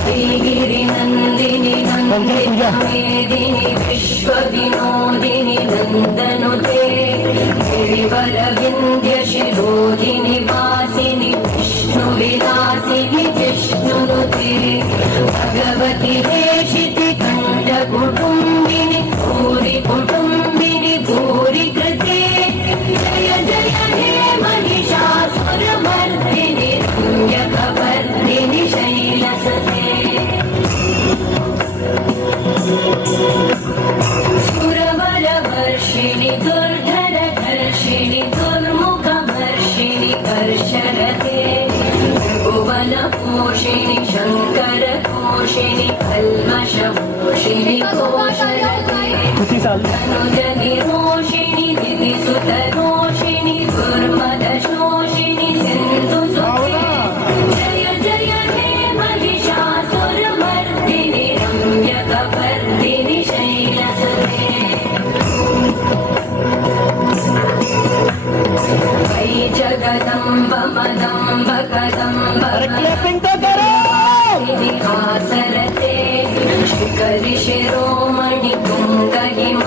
श्रीगिरिनन्दिनि नन्दिनी विश्वविनोदिनि नन्दनुते गिरिवरविन्ध्यशिरोधिनि वासिनि विष्णुविलासिनि विष्णुनुते भगवति देशिति कण्ठकुटुम्बिनि भूरि कुटुम्बिनि भूरि कृते जय जय हे महिषासुरमर्दिनि रम्यकपर्दिनि शैलसुते सुरवरवर्षिणि दुर्धरधर्षिणि दुर्मुखवर्षिणि कर्षरते भुवनपोषिणि शङ्करकोशिनि कल्मषपोषिणि कोशरते धनुजनिरोषिणि दिविसुतरोषिणि दुर्मदशोषिणि सिन्धुसुते जय जय हे महिषासुरमर्दिनि रम्यकपर्दिनि शैलसुते वै जगदम्ब मदम्ब कदम्ब हासरते शिखरि शिरोमणि तुङ्ग हिम